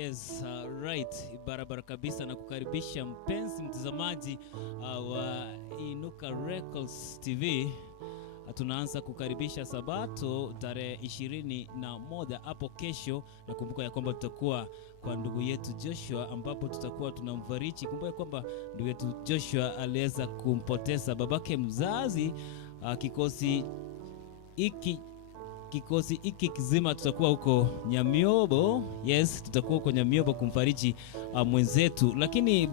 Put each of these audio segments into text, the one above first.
Yes, right. Barabara kabisa na kukaribisha mpenzi mtazamaji wa Inuka Records TV. Tunaanza kukaribisha Sabato tarehe 21 hapo kesho, na kumbuka ya kwamba tutakuwa kwa ndugu yetu Joshua ambapo tutakuwa tunamfariji. Kumbuka ya kwamba ndugu yetu Joshua aliweza kumpoteza babake mzazi. Kikosi hiki kizima tutakuwa huko Nyamiobo. Yes, tutakuwa huko Nyamiobo kumfariji mwenzetu. Lakini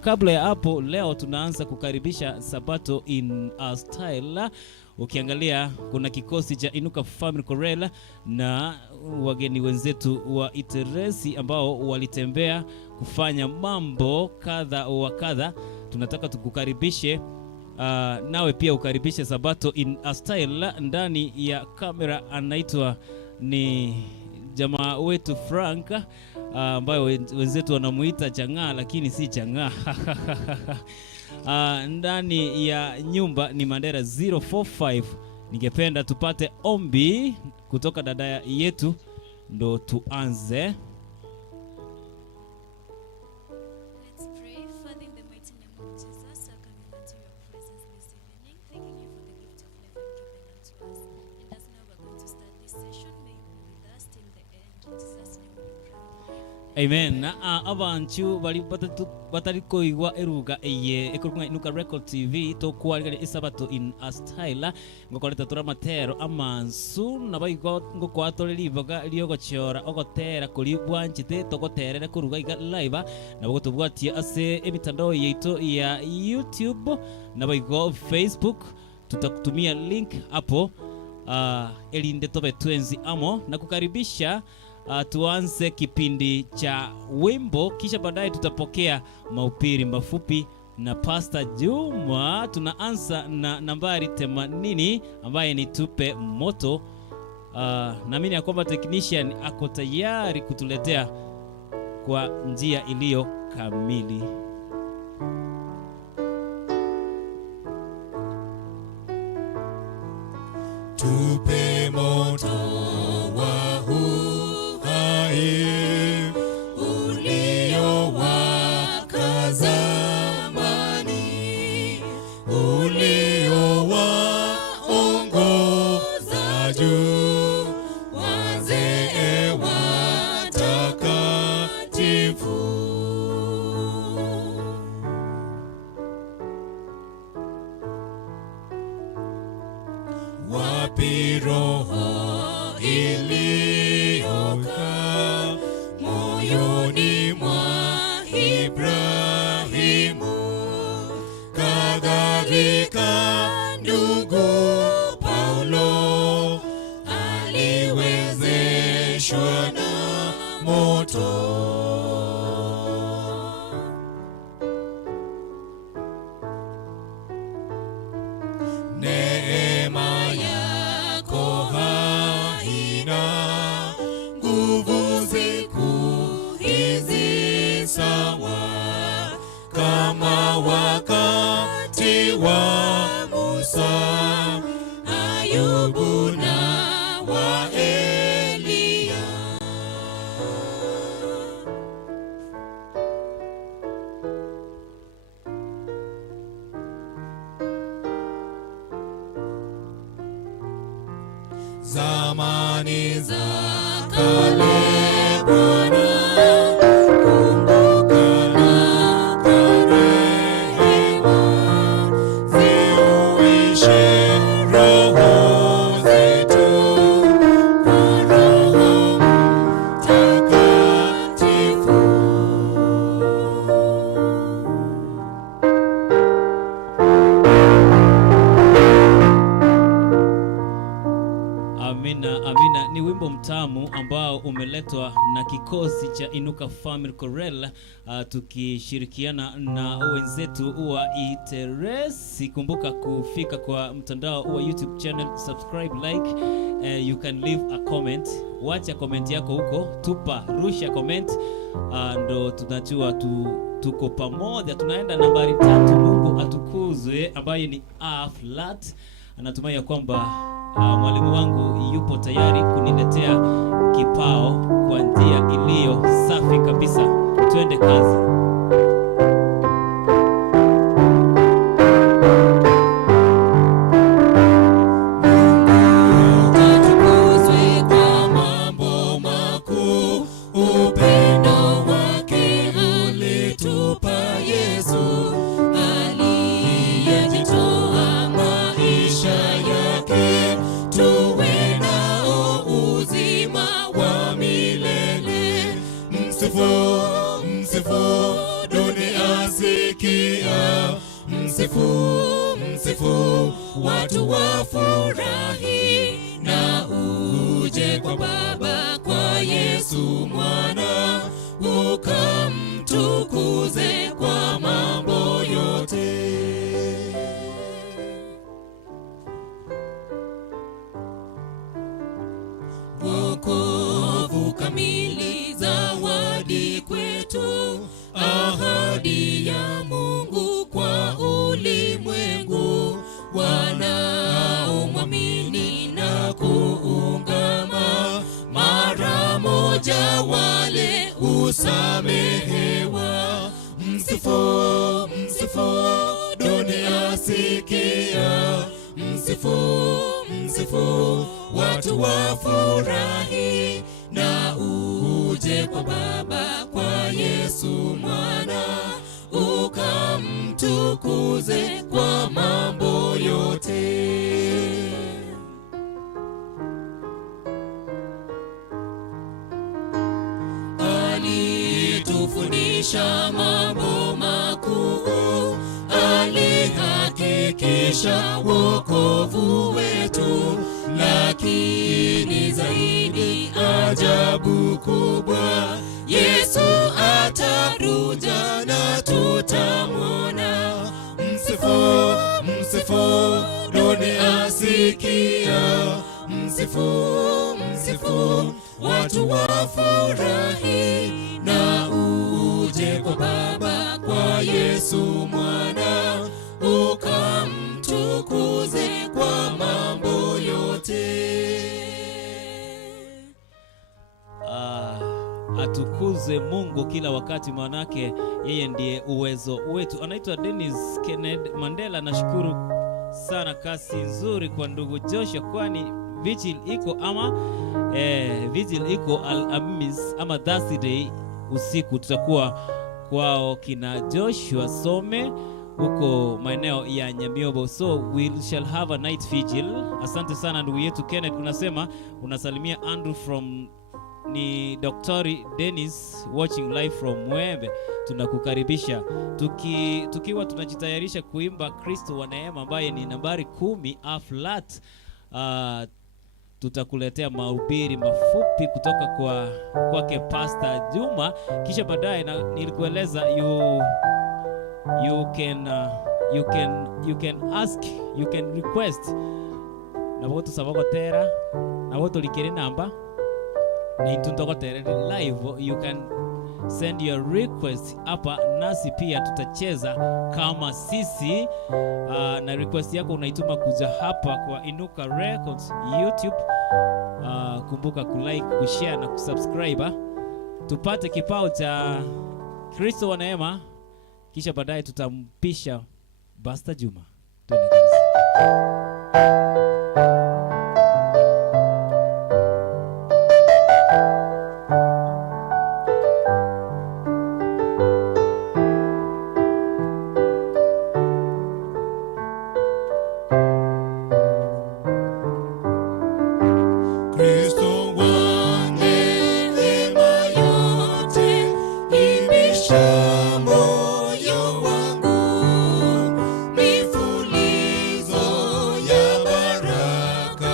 kabla ya hapo, leo tunaanza kukaribisha Sabato in a style. Ukiangalia kuna kikosi cha Inuka Family Chorale na wageni wenzetu wa Iteresi ambao walitembea kufanya mambo kadha wa kadha. Tunataka tukukaribishe nawe pia ukaribishe Sabato in a style. Ndani ya kamera anaitwa ni jamaa wetu Frank, ambayo wenzetu wanamuita Chang'aa lakini si Chang'aa. Ndani ya nyumba ni Mandera 045. Ningependa tupate ombi kutoka dada yetu ndo tuanze. Amen. Abantu bali batariko igwa eruga ekurunga Inuka Record TV to kwalira Isabato in a style ngokoreta turamatero amansu nabayigo ngokwatoreri baga lyogochora ogotera kuri bwanchite togoterera kuruga iga live nabo tubwatie ase emitandao yeito ya YouTube nabayigo Facebook. Tutakutumia link hapo elinde tobe twenzi amo na kukaribisha. Tuanze kipindi cha wimbo, kisha baadaye tutapokea mahubiri mafupi na Pastor Juma. Tunaanza na nambari 80 ambaye ni tupe moto. Naamini ya kwamba technician ako tayari kutuletea kwa njia iliyo kamili. Tupe moto wa uliowaka zamani, uliowaongoza juu wazee watakatifu. Wapi roho iliyokaa moyoni mwa Ibrahimu, kadhalika ndugu Paulo aliwezeshwa na moto. Neema yako haina nguvu siku hizi sawa kama wakati wa Musa, Ayubu na wa Elia. Zamani za kale Bwana, kumbuka na karehema, ziuishe roho zetu kwa Roho Mtakatifu. Amina, amina. Ni wimbo mtamu ambao umeletwa na kikosi cha Inuka Family Chorale, tukishirikiana na wenzetu wa Iteresi. Kumbuka kufika kwa mtandao wa YouTube channel, subscribe, like, you can leave a comment. Wacha comment yako huko, rusha comment, ndo tunajua tuko pamoja. Tunaenda nambari 3, Mungu atukuzwe, ambaye ni A flat. Anatumai ya kwamba mwalimu wangu yupo tayari kuniletea kipao kwa njia iliyo safi kabisa. Twende kazi. Msifu, watu wafurahi, na uje kwa Baba, kwa Yesu mwana, ukamtukuze kwa mambo yote. Wokovu kamili, zawadi kwetu, ahadi ya Mungu kwa ulimwengu, wanaomwamini na kuungama, mara moja wale usamehewa. Msifu, msifu, dunia sikia, msifu, msifu, watu wafurahi, na uje kwa Baba, kwa Yesu mwana, ukamtukuze kwa mambo yote. Alitufundisha mambo makuu, alihakikisha wokovu wetu, lakini zaidi ajabu kubwa, Yesu ataruja na tutamwona. Msifu, msifu, dunia sikia, msifu, msifu, watu wafurahi, na uje kwa Baba, kwa Yesu mwana, ukamtukuze kwa mambo yote. Atukuze Mungu kila wakati, manake yeye ndiye uwezo wetu. Anaitwa Dennis Kenneth Mandela. Nashukuru sana, kasi nzuri kwa ndugu Joshua, kwani vigil iko vigil iko Alhamis ama Thursday usiku, tutakuwa kwao kina Joshua Some huko maeneo ya Nyamiobo, so we shall have a night vigil. Asante sana ndugu yetu Kenneth. Unasema unasalimia Andrew from ni Dr. Dennis watching live from Mwembe. Tunakukaribisha tukiwa tunajitayarisha kuimba Kristo wa Neema, ambaye ni nambari 10 A flat. Tutakuletea mahubiri mafupi kutoka kwake Pastor Juma, kisha baadaye nilikueleza you can ask, you can request na voto sabagotera na voto likiri namba na ituntogotere live. You can send your request hapa, nasi pia tutacheza kama sisi. Na request yako unaituma kuja hapa kwa Inuka Records YouTube. Kumbuka kulike, kushare na kusubscribe. Tupate kipao cha Kristo wa Neema, kisha baadaye tutampisha Pastor Juma. Twende kazi. Mifulizo ya baraka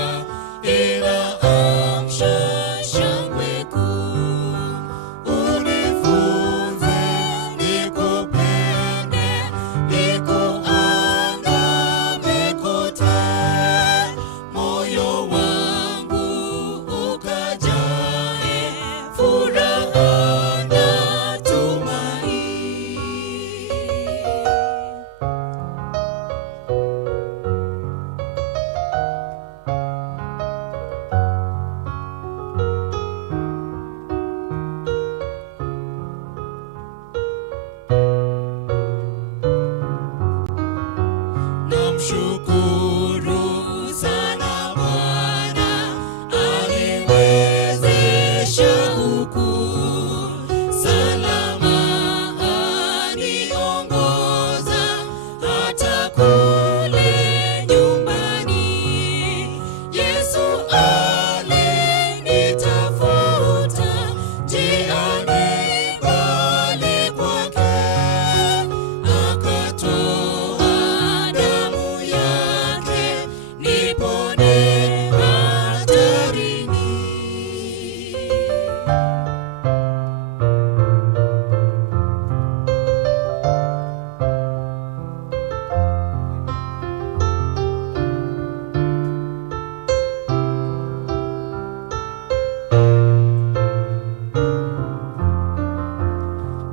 Twamshukuru sana Bwana, aliwezesha huku salama, aniongoza hata kule nyumbani. Yesu alinitafuta njiani mbali kwake, akatoa damu yake nipone hatarini.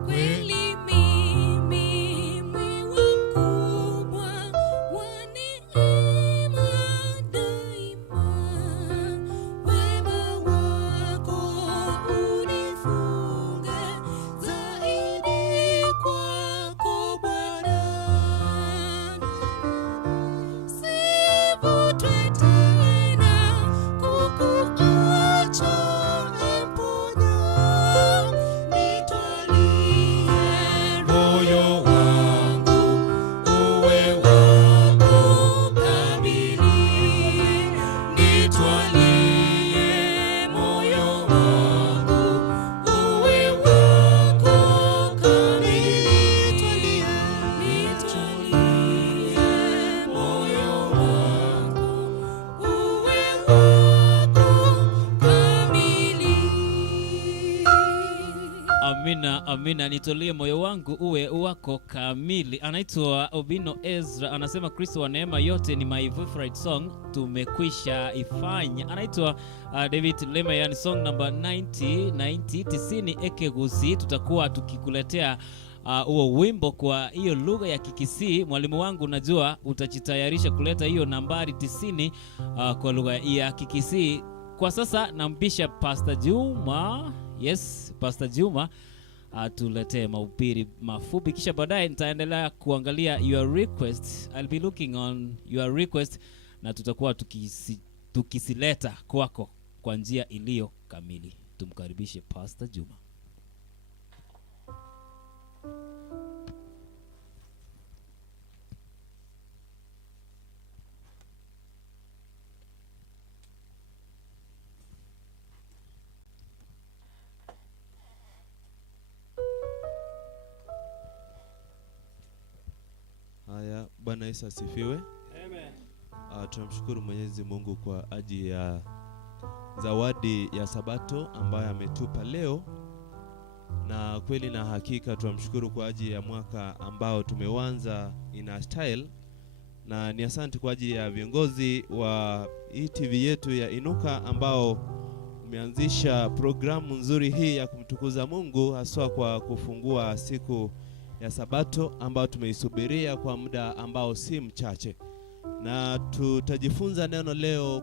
Kweli mimi mwiwa mkubwa wa neema daima, wema wako unifunge zaidi kwako Bwana. Sivutwe tena kukuacha emponya, nitwalie moyo wangu uwe wako kamili. Nitwalie moyo wangu uwe wako kamili. Nitwalie moyo wangu uwe wako kamili. Amina, amina. Nitolie moyo wangu uwe wako kamili. Anaitwa Obino Ezra, anasema Kristo wa neema yote ni my favorite song, tumekwisha ifanya. Anaitwa David Lemeyan, song number 90 Ekegusi. Tutakuwa tukikuletea huo wimbo kwa hiyo lugha ya Kikisii. Mwalimu wangu, najua utajitayarisha kuleta hiyo nambari 90 kwa lugha ya Kikisii. Kwa sasa nampisha Pastor Juma. Yes, Pastor Juma atuletee mahubiri mafupi, kisha baadaye nitaendelea kuangalia your request. I'll be looking on your request na tutakuwa tukisileta kwako kwa njia iliyo kamili. Tumkaribishe Pastor Juma. Haya, Bwana Yesu asifiwe. Amen. Tunamshukuru Mwenyezi Mungu kwa ajili ya zawadi ya Sabato ambayo ametupa leo, na kweli na hakika tunamshukuru kwa ajili ya mwaka ambao tumeanza in a style, na ni asante kwa ajili ya viongozi wa hii TV yetu ya Inuka ambao umeanzisha programu nzuri hii ya kumtukuza Mungu, haswa kwa kufungua siku ya Sabato ambao tumeisubiria kwa muda ambao si mchache. Na tutajifunza neno leo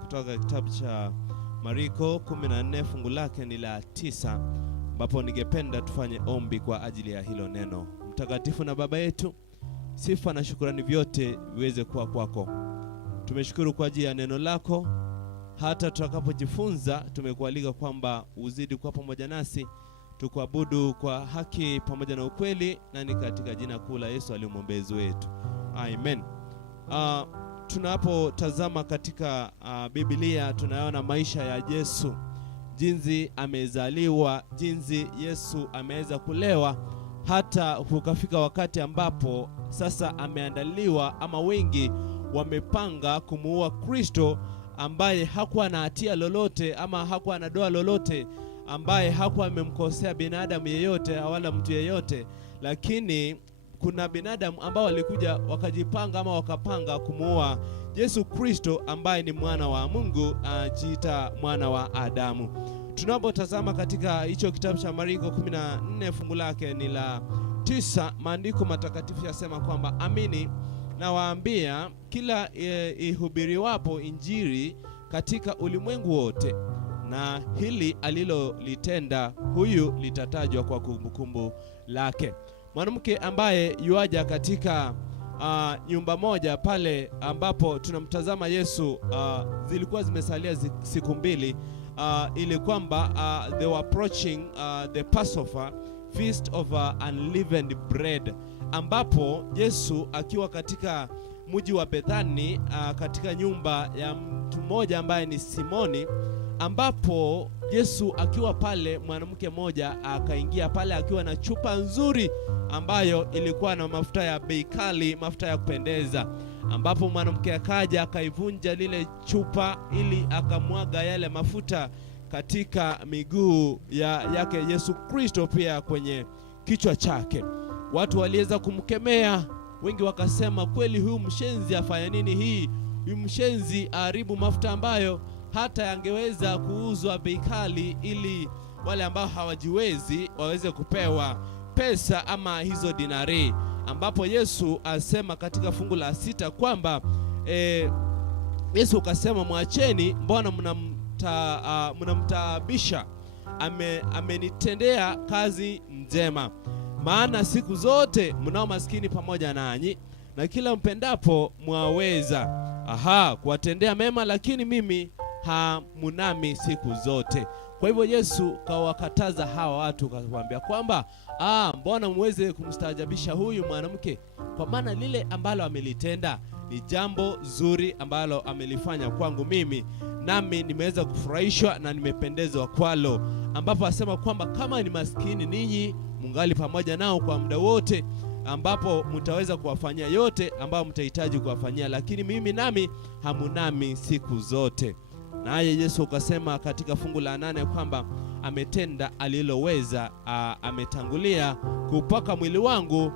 kutoka kitabu cha Mariko 14 fungu lake ni la 9, ambapo ningependa tufanye ombi kwa ajili ya hilo neno. Mtakatifu na Baba yetu, sifa na shukrani vyote viweze kuwa kwako. Tumeshukuru kwa ajili ya neno lako. Hata tutakapojifunza tumekualika kwamba uzidi kuwa pamoja nasi, tukuabudu kwa haki pamoja na ukweli, na ni katika jina kuu la Yesu aliye mwombezi wetu. Amen. Tunapotazama katika Biblia tunaona maisha ya Yesu, jinsi amezaliwa, jinsi Yesu ameweza kulewa, hata kukafika wakati ambapo sasa ameandaliwa ama wengi wamepanga kumuua Kristo ambaye hakuwa na hatia lolote ama hakuwa na doa lolote, ambaye hakuwa amemkosea binadamu yeyote wala mtu yeyote, lakini kuna binadamu ambao walikuja wakajipanga ama wakapanga kumuua Yesu Kristo ambaye ni mwana wa Mungu, ajiita mwana wa Adamu. Tunapotazama katika hicho kitabu cha Mariko 14 fungu lake ni la 9, maandiko matakatifu yasema kwamba amini nawaambia, kila ihubiriwapo injili katika ulimwengu wote, na hili alilolitenda huyu litatajwa kwa kumbukumbu lake. Mwanamke ambaye yuaja katika nyumba moja pale ambapo tunamtazama Yesu. Zilikuwa zimesalia siku mbili ili kwamba they were approaching the Passover feast of unleavened bread, ambapo Yesu akiwa katika mji wa Bethani, katika nyumba ya mtu mmoja ambaye ni Simoni, ambapo Yesu akiwa pale, mwanamke mmoja akaingia pale akiwa na chupa nzuri ambayo ilikuwa na mafuta ya bei kali, mafuta ya kupendeza, ambapo mwanamke akaja akaivunja lile chupa ili akamwaga yale mafuta katika miguu yake Yesu Kristo, pia kwenye kichwa chake. Watu waliweza kumkemea, wengi wakasema kweli huyu mshenzi afanya nini hii? Huyu mshenzi aharibu mafuta ambayo hata yangeweza kuuzwa bei kali ili wale ambao hawajiwezi waweze kupewa pesa ama hizo dinari, ambapo Yesu asema katika fungu la 6 kwamba Yesu akasema, mwacheni, mbona mnamtaabisha? Amenitendea kazi njema, maana siku zote mnao maskini pamoja nanyi, na kila mpendapo mwaweza kuwatendea mema, lakini mimi hamunami siku zote. Kwa hivyo Yesu kawakataza hawa watu, kawaambia kwamba mbona muweze kumstaajabisha huyu mwanamke, kwa maana lile ambalo amelitenda ni jambo zuri ambalo amelifanya kwangu mimi, nami nimeweza kufurahishwa na nimependezwa kwalo. Ambapo asema kwamba kama ni maskini ninyi mungali pamoja nao kwa muda wote, ambapo mtaweza kuwafanyia yote ambayo mtahitaji kuwafanyia, lakini mimi nami hamunami siku zote. Naye Yesu akasema katika fungu la 8 kwamba ametenda aliloweza, ametangulia kupaka mwili wangu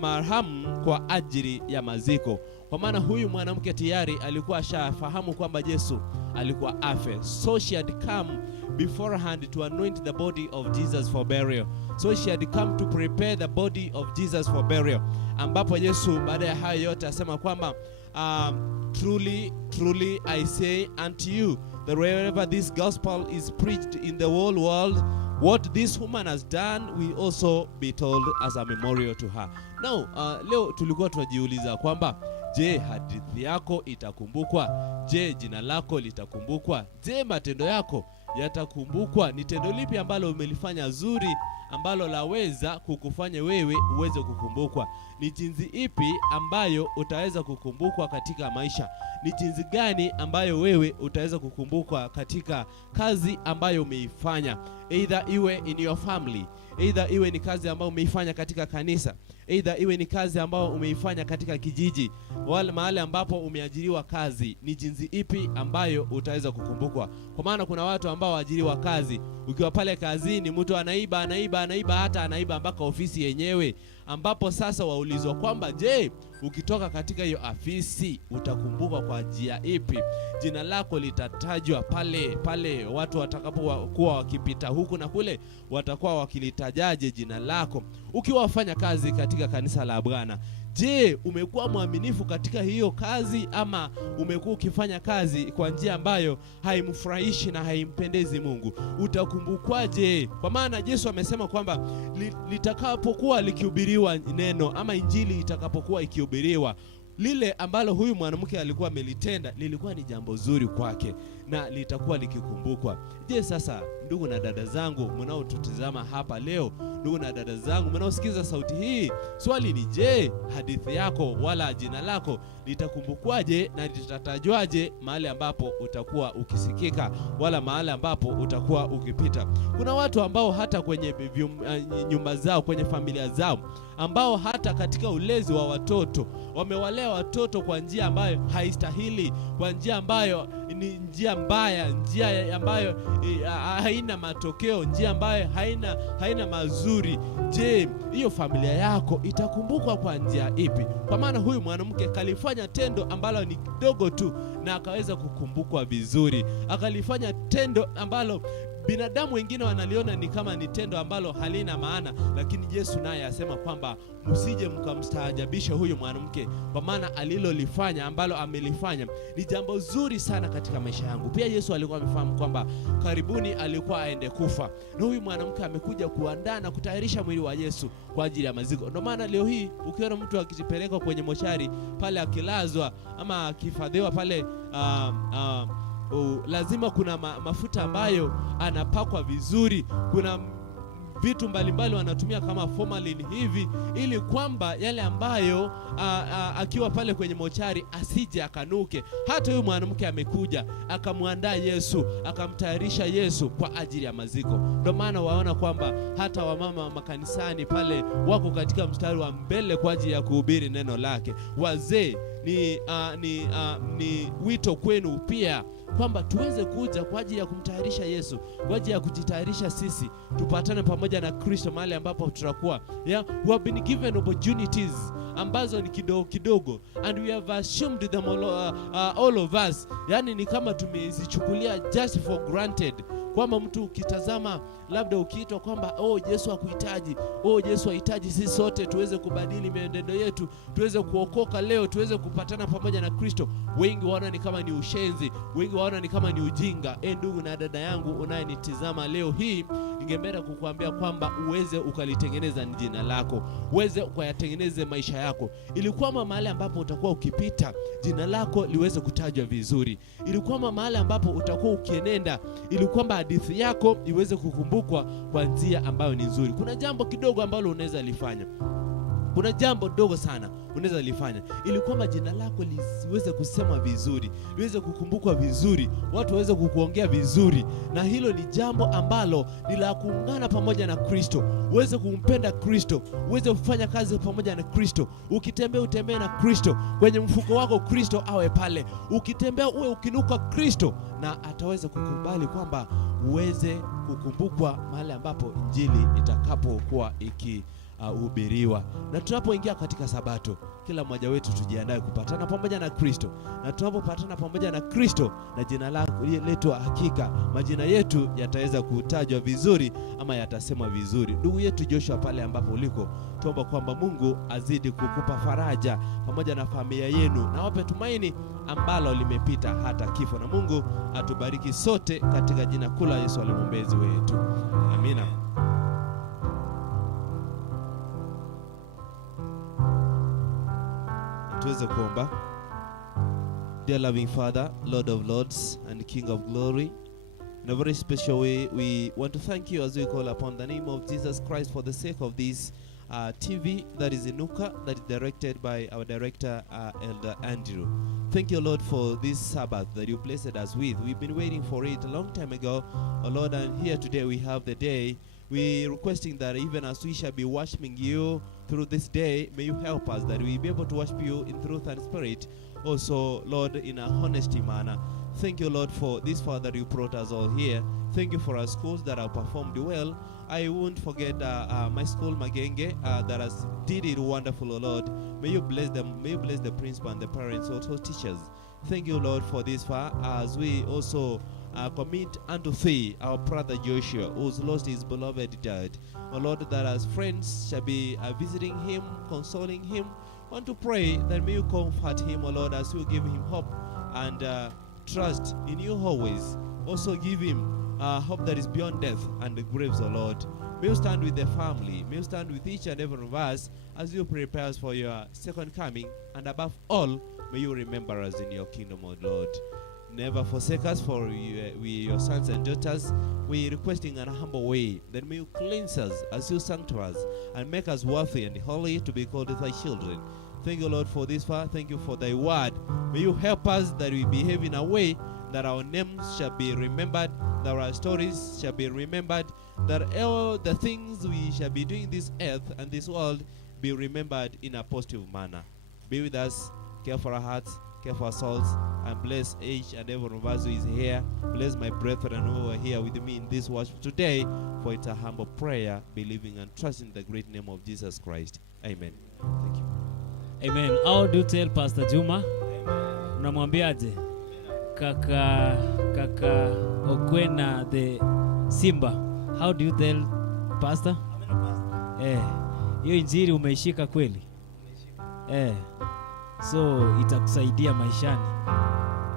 marhamu kwa ajili ya maziko. Kwa maana huyu mwanamke tayari alikuwa ashafahamu kwamba Yesu alikuwa afe, so she had come beforehand to anoint the body of Jesus for burial. So she had come to prepare the body of Jesus for burial, ambapo Yesu baada ya hayo yote asema kwamba truly, truly I say unto you that wherever this gospel is preached in the whole world, what this woman has done will also be told as a memorial to her. Now, leo tulikuwa tunajiuliza kwamba je, hadithi yako itakumbukwa? Je, jina lako litakumbukwa? Je, matendo yako yatakumbukwa? Ni tendo lipi ambalo umelifanya zuri ambalo laweza kukufanya wewe uweze kukumbukwa? Ni jinsi ipi ambayo utaweza kukumbukwa katika maisha? Ni jinsi gani ambayo wewe utaweza kukumbukwa katika kazi ambayo umeifanya? Either iwe in your family, either iwe ni kazi ambayo umeifanya katika kanisa, either iwe ni kazi ambayo umeifanya katika kijiji, wala mahali ambapo umeajiriwa kazi. Ni jinsi ipi ambayo utaweza kukumbukwa? Kwa maana kuna watu ambao waajiriwa kazi, ukiwa pale kazini mtu anaiba hata anaiba mpaka ofisi yenyewe, ambapo sasa waulizwa kwamba je, ukitoka katika hiyo afisi utakumbukwa kwa njia ipi? Jina lako litatajwa pale watu watakapokuwa wakipita huku na kule, watakuwa wakilitajaje jina lako? Ukiwa wafanya kazi katika kanisa la Bwana, je, umekuwa mwaminifu katika hiyo kazi, ama umekuwa ukifanya kazi kwa njia ambayo haimfurahishi na haimpendezi Mungu? Utakumbukwaje? Kwa maana Yesu amesema kwamba litakapokuwa likihubiriwa neno ama injili itakapokuwa ikihubiriwa, lile ambalo huyu mwanamke alikuwa amelitenda lilikuwa ni jambo zuri kwake na litakuwa likikumbukwa. Je, sasa ndugu na dada zangu mnaotutazama hapa leo, ndugu na dada zangu mnaosikiza sauti hii, swali ni je, hadithi yako wala jina lako litakumbukwaje na litatajwaje mahali ambapo utakuwa ukisikika wala mahali ambapo utakuwa ukipita? Kuna watu ambao hata kwenye nyumba zao, kwenye familia zao, ambao hata katika ulezi wa watoto wamewalea watoto kwa njia ambayo haistahili, kwa njia ambayo ni njia mbaya, njia ambayo haina matokeo, njia ambayo haina mazuri. Je, hiyo familia yako itakumbukwa kwa njia ipi? Kwa maana huyu mwanamke kalifanya tendo ambalo ni kidogo tu na akaweza kukumbukwa vizuri. Akalifanya tendo ambalo binadamu wengine wanaliona ni kama ni tendo ambalo halina maana, lakini Yesu naye asema kwamba msije mkamstaajabisha huyu mwanamke, kwa maana alilolifanya ambalo amelifanya ni jambo zuri sana katika maisha yangu. Pia Yesu alikuwa amefahamu kwamba karibuni alikuwa aende kufa, na huyu mwanamke amekuja kuandaa na kutayarisha mwili wa Yesu kwa ajili ya maziko. Ndio maana leo hii ukiona mtu akijipeleka kwenye mochari pale, akilazwa ama akifadhiwa pale, lazima kuna mafuta ambayo anapakwa vizuri, kuna vitu mbalimbali wanatumia kama formalin hivi, ili kwamba yale ambayo akiwa pale kwenye mochari asije akanuke. Hata huyu mwanamke amekuja akamwandaa Yesu, akamtayarisha Yesu kwa ajili ya maziko. Ndio maana waona kwamba hata wamama makanisani pale wako katika mstari wa mbele kwa ajili ya kuhubiri neno lake. Wazee, ni wito kwenu pia kwamba tuweze kuja kwa ajili ya kumtayarisha Yesu, kwa ajili ya kujitayarisha sisi tupatane pamoja na Kristo mahali ambapo tutakuwa. We have been given opportunities ambazo ni kidogo kidogo, and we have assumed them all of us. Yani ni kama tumezichukulia just for granted, kwamba mtu ukitazama labda ukiitwa kwamba Yesu hakuhitaji, Yesu hahitaji sisi sote tuweze kubadili mienendo yetu, tuweze kuokoka leo, tuweze kupatana pamoja na Kristo, wengi waona ni kama ni ushenzi, wengi waona ni kama ni ujinga. Ndugu na dada yangu unayenitizama leo hii, ningependa kukuambia kwamba uweze ukalitengeneza jina lako, uweze ukayatengeneze maisha yako, ili kwamba mahali ambapo utakuwa ukipita jina lako liweze kutajwa vizuri, ili kwamba mahali ambapo utakuwa ukienenda, ili kwamba hadithi yako iweze kukumbukwa kwa njia ambayo ni nzuri. Kuna jambo kidogo ambalo unaweza lifanya, kuna jambo dogo sana unaweza lifanya, ili kwamba jina lako liweze kusema vizuri, liweze kukumbukwa vizuri, watu waweze kukuongea vizuri. Na hilo ni jambo ambalo ni la kuungana pamoja na Kristo, uweze kumpenda Kristo, uweze kufanya kazi pamoja na Kristo. Ukitembea utembee na Kristo, kwenye mfuko wako Kristo awe pale, ukitembea uwe ukinuka Kristo, na ataweza kukubali kwamba uweze kukumbukwa mahali ambapo injili itakapokuwa hubiriwa. Na tunapoingia katika Sabato, kila mmoja wetu tujiandae kupatana pamoja na Kristo, na tunapopatana pamoja na Kristo na jina letu, hakika majina yetu yataweza kutajwa vizuri ama yatasemwa vizuri. Ndugu yetu Joshua, pale ambapo uliko, tuomba kwamba Mungu azidi kukupa faraja pamoja na familia yenu, na wape tumaini ambalo limepita hata kifo, na Mungu atubariki sote katika jina kuu la Yesu alimuombezi wetu. Amina. Tuweze kuomba. Dear loving Father, Lord of Lords and King of Glory, in a very special way we want to thank you as we call upon the name of Jesus Christ for the sake of this TV that is Inuka, that is directed by our director Elder Andrew. Thank you, Lord, for this Sabbath that you blessed us with. We've been waiting for it a long time ago, oh Lord, and here today we have the day. We're requesting that even as we shall be worshiping you through this day, may you help us that we be able to worship you in truth and spirit, also, Lord, in a honesty manner. Thank you, Lord, for this Father you brought us all here. Thank you for our schools that have performed well. I won't forget my school, Magenge, that has did it wonderful, oh Lord. May you bless them. May you bless the principal and the parents, also teachers. Thank you, Lord, for this far, as we also commit unto thee our brother Joshua, who's lost his beloved dad. O Lord, that as friends shall be visiting him, consoling him, want to pray that may you comfort him, O Lord, as you give him hope and trust in you always. Also give him hope that is beyond death and the graves, O Lord. May you stand with the family. May you stand with each and every one of us as you prepare us for your second coming. And above all, may you remember us in your kingdom, O Lord. Never forsake us, for we your sons and daughters. We requesting in a humble way that may you cleanse us as you sanctify us and make us worthy and holy to be called thy children. Thank you, Lord, for this far. Thank you for thy word. May you help us that we behave in a way that our names shall be remembered, that our stories shall be remembered, that all the things we shall be doing this earth and this world be remembered in a positive manner. Be with us, care for our hearts, care for our souls, and bless each and every one of us who is here. Bless my brethren who are here with me in this worship today, for it's a humble prayer, believing and trusting the great name of Jesus Christ. Amen. Thank you. Amen. How do you tell Pastor Juma? Unamwambiaje? Kaka Okwena, the Simba. How do you tell pastor? Hiyo injili umeishika kweli? So itakusaidia maishani.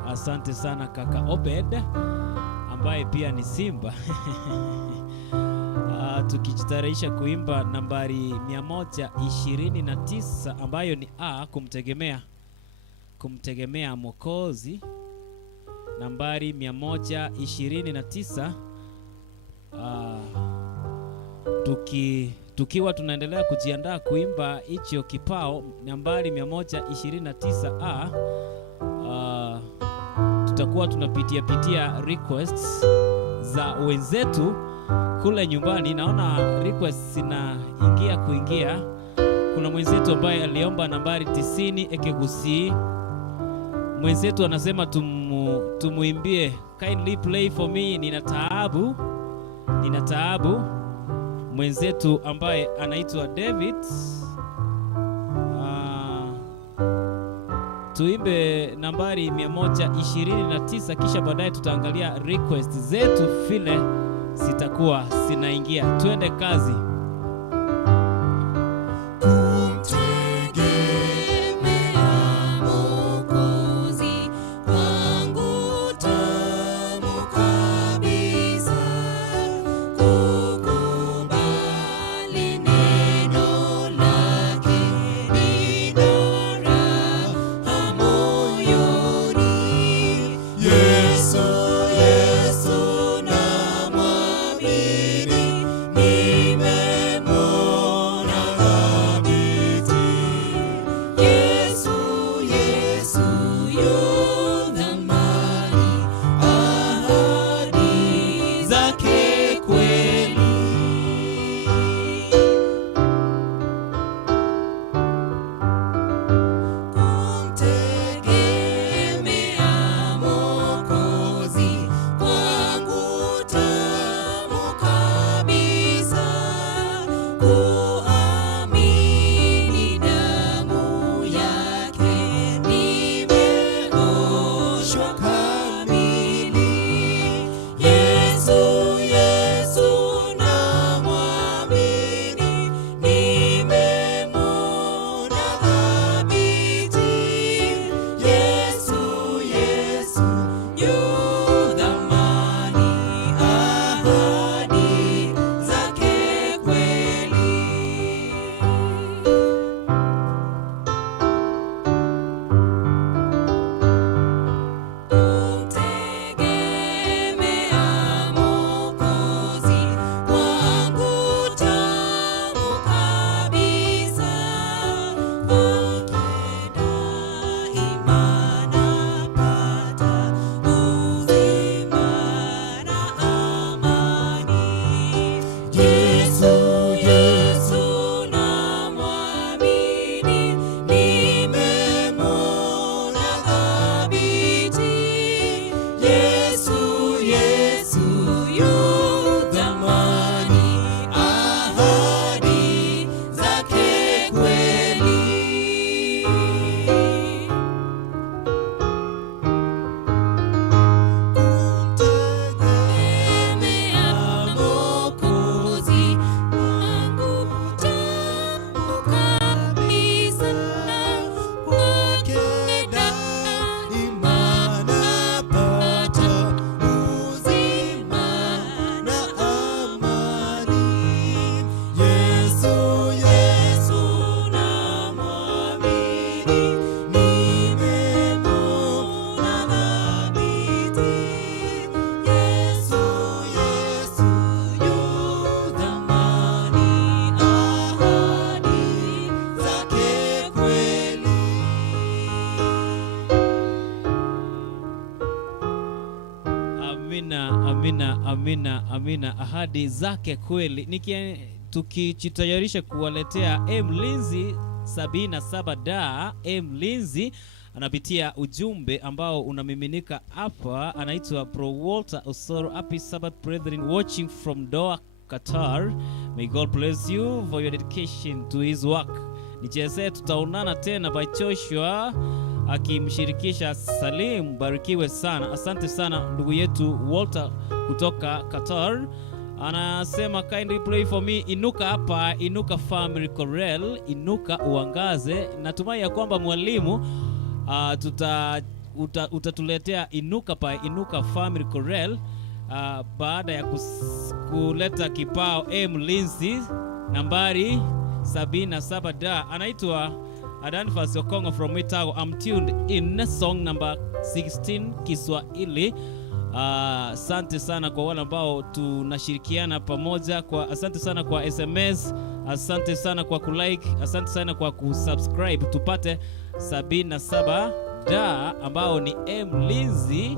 Asante sana kaka Obed ambaye pia ni Simba. Tukijitayarisha kuimba nambari 129 ambayo ni kumtegemea Mwokozi. Nambari 129 tukiwa tunaendelea kujiandaa kuimba hicho kipao nambari 129 tutakuwa tunapitia requests za wenzetu kule nyumbani. Naona requests kuingia. Kuna mwenzetu ambaye aliomba nambari 90 Kisii. Mwenzetu anasema tumuimbie kindly play for me nina taabu. Mwenzetu ambaye anaitwa David, tuimbe nambari 129 kisha baadaye tutaangalia request zetu vile zitakuwa zinaingia. Twende kazi. Amina. Ahadi zake kweli. Tukijitayarisha kuwaletea Mlinzi 77 da. Mlinzi anapitia ujumbe ambao unamiminika hapa. Anaitwa Pro Walter Osoro. Happy Sabbath brethren watching from Doha, Qatar. May God bless you for your dedication to his work. Nicheze tutaonana tena by Joshua akimshirikisha Salim. Barikiwe sana. Asante sana ndugu yetu Walter kutoka Qatar. Anasema kindly play for me Inuka hapa, Inuka Family Chorale, Inuka uangaze. Natumai ya kwamba mwalimu utatuletea Inuka pa Inuka Family Chorale baada ya kuleta kipao mlinzi nambari 77 da. Anaitwa Adanfas Okongo from Mitago. I'm tuned in song number 16 Kiswahili. Asante sana kwa wale ambao tunashirikiana pamoja, asante sana kwa SMS, asante sana kwa kulike, asante sana kwa kusubscribe. Tupate 77 da ambao ni mlinzi,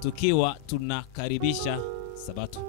tukiwa tunakaribisha Sabato.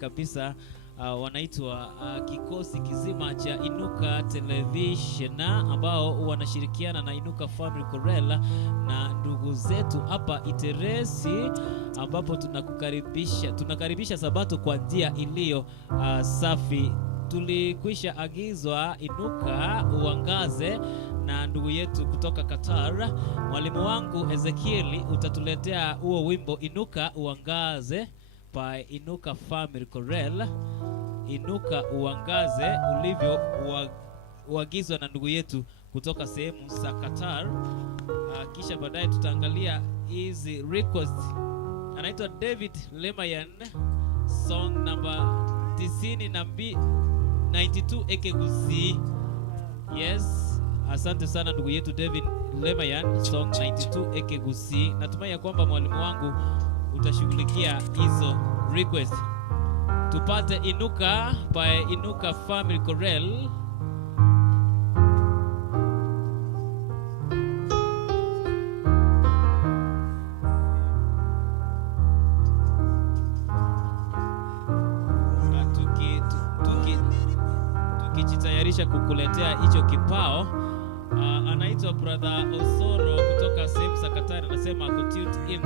Kabisa wanaitwa kikosi kizima cha Inuka Television ambao wanashirikiana na Inuka Family Chorale na ndugu zetu hapa Iteresi, ambapo tunakaribisha Sabato kwa njia iliyo safi. Tulikwisha agizwa Inuka uangaze na ndugu yetu kutoka Qatar. Mwalimu wangu Ezekieli utatuletea huo wimbo Inuka uangaze pa Inuka Family Chorale, Inuka uangaze, ulivyo uagizwa na ndugu yetu kutoka sehemu za Qatar. Kisha baadaye tutaangalia hizi request. Anaitwa David Lemayan, song number 92 Ekegusii. Yes, asante sana ndugu yetu David Lemayan, song 92 Ekegusii. Natumai ya kwamba mwalimu wangu utashughulikia hizo request. Tupate Inuka by Inuka Family Chorale. Tukijitayarisha kukuletea hicho kipao, Anaitwa brother Osoro kutoka sehemu Sakatari, anasema kutute in.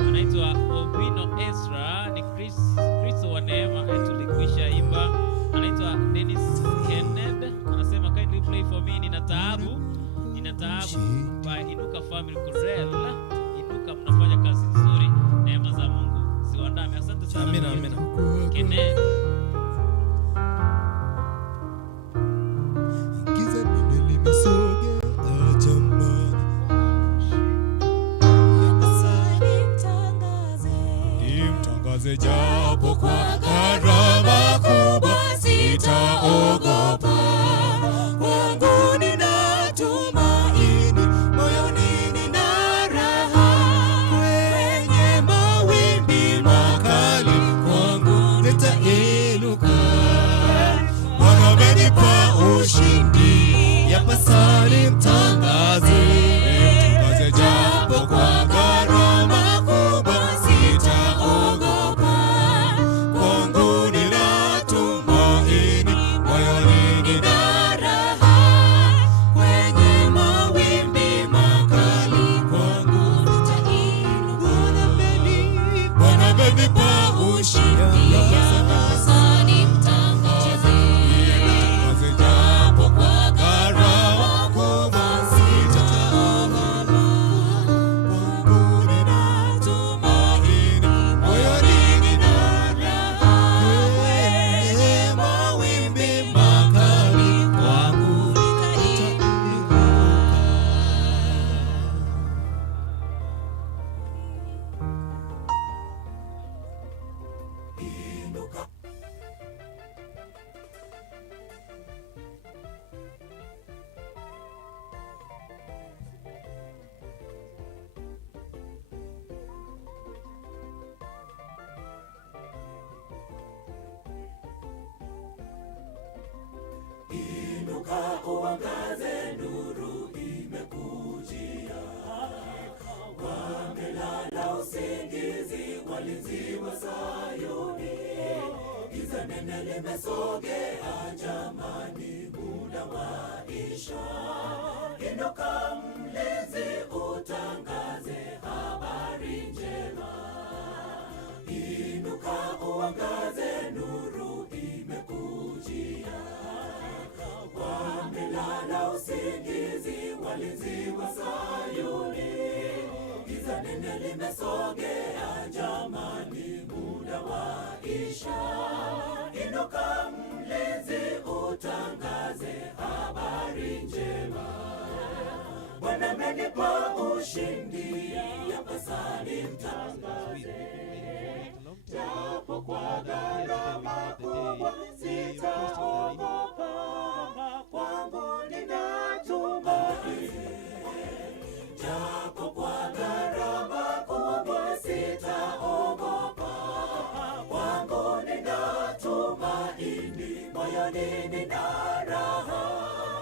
Anaitwa Obino Ezra, ni Kristo wa neema, tulikwisha imba. Anaitwa Dennis Kenneth, anasema kindly play for me, nina taabu by Inuka family Corel. Inuka mnafanya kazi nzuri, neema za Mungu ziwandame. Asante sana. Amina. Kenneth. Giza nene limesogea jamani, nimtangaze japo kwa gharama kubwa, sitaogopa. Kwangu nina tumaini, moyoni nina raha. Kwenye mawimbi makali, kwangu nitainuka. Bwana amenipa ushindi, yapasa nimtangaze. Nimtangaze japo kwa gharama kubwa, sitaogopa. Kwangu nina tumaini, moyoni nina raha. Kwenye mawimbi makali, kwangu nitainuka. Bwana amenipa ushindi, yapasa nimtangaze. Nimtangaze japo kwa gharama kubwa, sitaogopa. Kwangu nina tumaini, moyoni nina raha. Kwenye mawimbi makali, kwangu nitainuka. Inuka uangaze, nuru imekujia. Wamelala usingizi walinzi wa Sayuni. Giza nene limesogea jamani, muda waisha. Inuka mlinzi, utangaze habari njema. Inuka uangaze, nuru imekujia. Wamelala usingizi walinzi wa Sayuni. Giza nene limesogea jamani, muda waisha. Inuka mlinzi, utangaze habari njema. Bwana amenipa ushindi, yapasa nimtangaze. Japo kwa gharama kubwa, sitaogopa. Kwangu nina tumaini. Japo kwa gharama kubwa, sitaogopa. Kwangu nina tumaini, moyoni nina raha.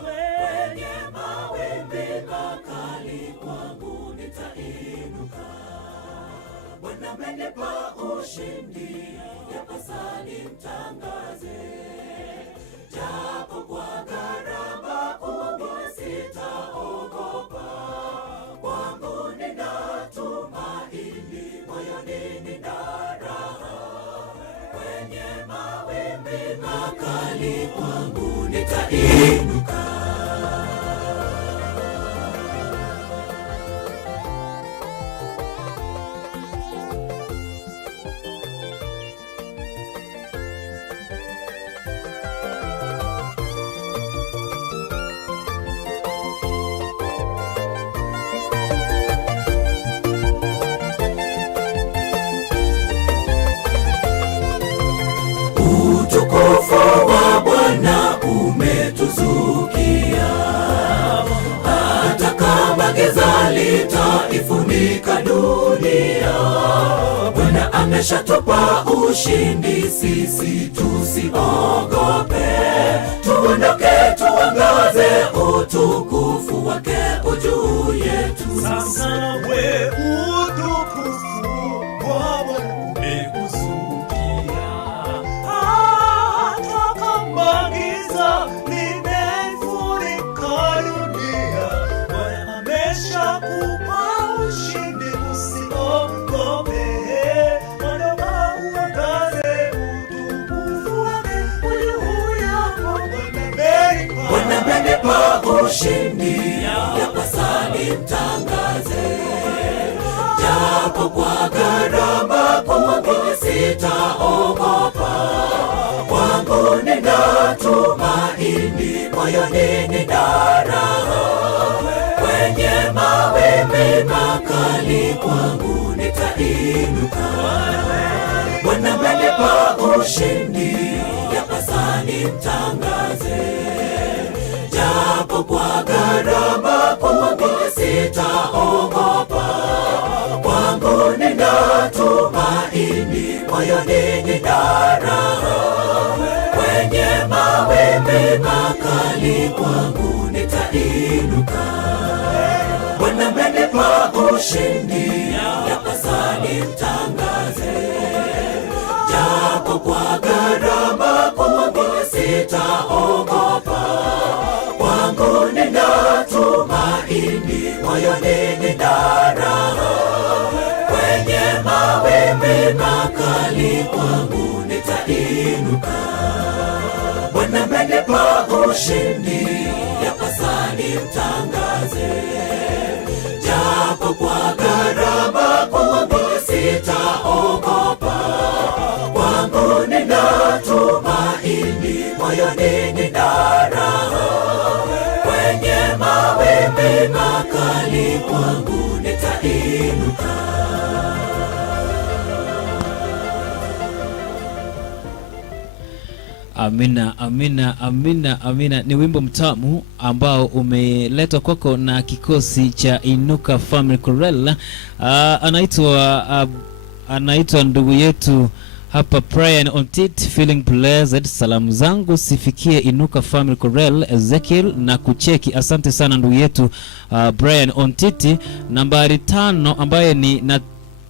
Kwenye mawimbi makali, kwangu nitainuka. Bwana amenipa ushindi, yapasa nimtangaze. Japo kwa gharama kubwa, sitaogopa. Kwangu nina tumaini, moyoni nina raha. Kwenye mawimbi makali, kwangu nitainuka. Utukufu wa Bwana umetuzukia, hata kama giza litaifunika dunia. Bwana ameshatupa ushindi, sisi tusiogope. Tuondoke tuangaze, utukufu wake ujuu yetu. Sasa we utukufu wa Bwana umekuzukia, hata kama giza limeifunika dunia. ushindi, yapasa nimtangaze. Japo kwa gharama, kwa mwingine sitaogopa. Kwangu nina tumaini, moyoni nina raha. Kwenye mawimbi makali, kwangu nitainuka. Bwana amenipa ushindi, yapasa nimtangaze. Japo kwa gharama, kwa mwingine sitaogopa. Kwangu nina tumaini, moyoni nina raha. Kwenye mawimbi makali, kwangu nitainuka. Bwana amenipa ushindi, yapasa nimtangaze. Japo kwa gharama, kwa mwingine sitaogopa. Kwangu nina tumaini, moyoni nina raha. Kwenye mawimbi makali, kwangu nitainuka. Bwana amenipa ushindi, yapasa nimtangaze. Japo kwa gharama, kwa mwingine sitaogopa. Kwangu nina tumaini, moyoni nina raha. Kwenye mawimbi makali, kwangu nitainuka. Amina, amina, amina, amina. Ni wimbo mtamu ambao umeletwa kwako na kikosi cha Inuka Family Chorale. Anaitwa ndugu yetu hapa Brian Ontit, feeling blessed. Salamu zangu sifikie Inuka Family Chorale, Ezekiel na kucheki. Asante sana ndugu yetu Brian Ontit. Nambari 5 ambaye ni na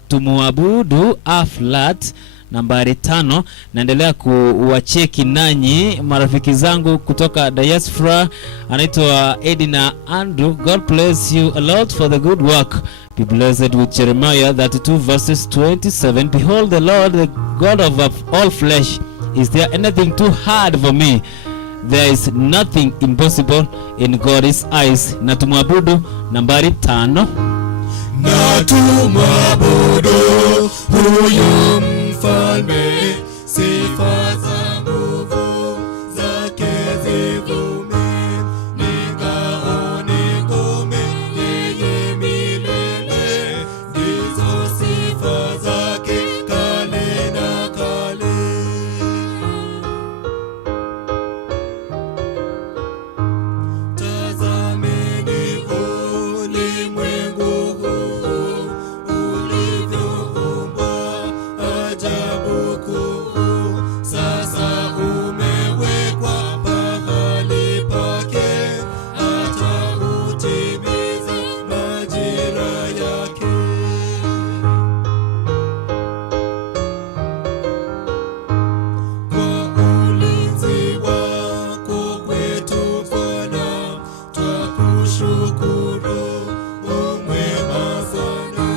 tumuabudu aflat. Nambari 5, naendelea kuwacheki nanyi marafiki zangu kutoka diaspora. Anaitwa Edina Andrew. God bless you a lot for the good work. Be blessed with Jeremiah 32 verses 27. Behold, the Lord, the God of all flesh. Is there anything too hard for me? There is nothing impossible in God's eyes. Na tumwabudu. Nambari 5. Na tumwabudu huyu mfalme, sifa za nguvu zake zivume. Ni ngao, ni ngome, yeye milele. Ndizo sifa zake kale na kale. Tazameni ulimwengu huu ulivyoumbwa, ajabu kuu. Sasa umewekwa pahali pake, atautimiza majira yake. Kwa ulinzi wako kwetu Bwana, twakushukuru. Umwema sana,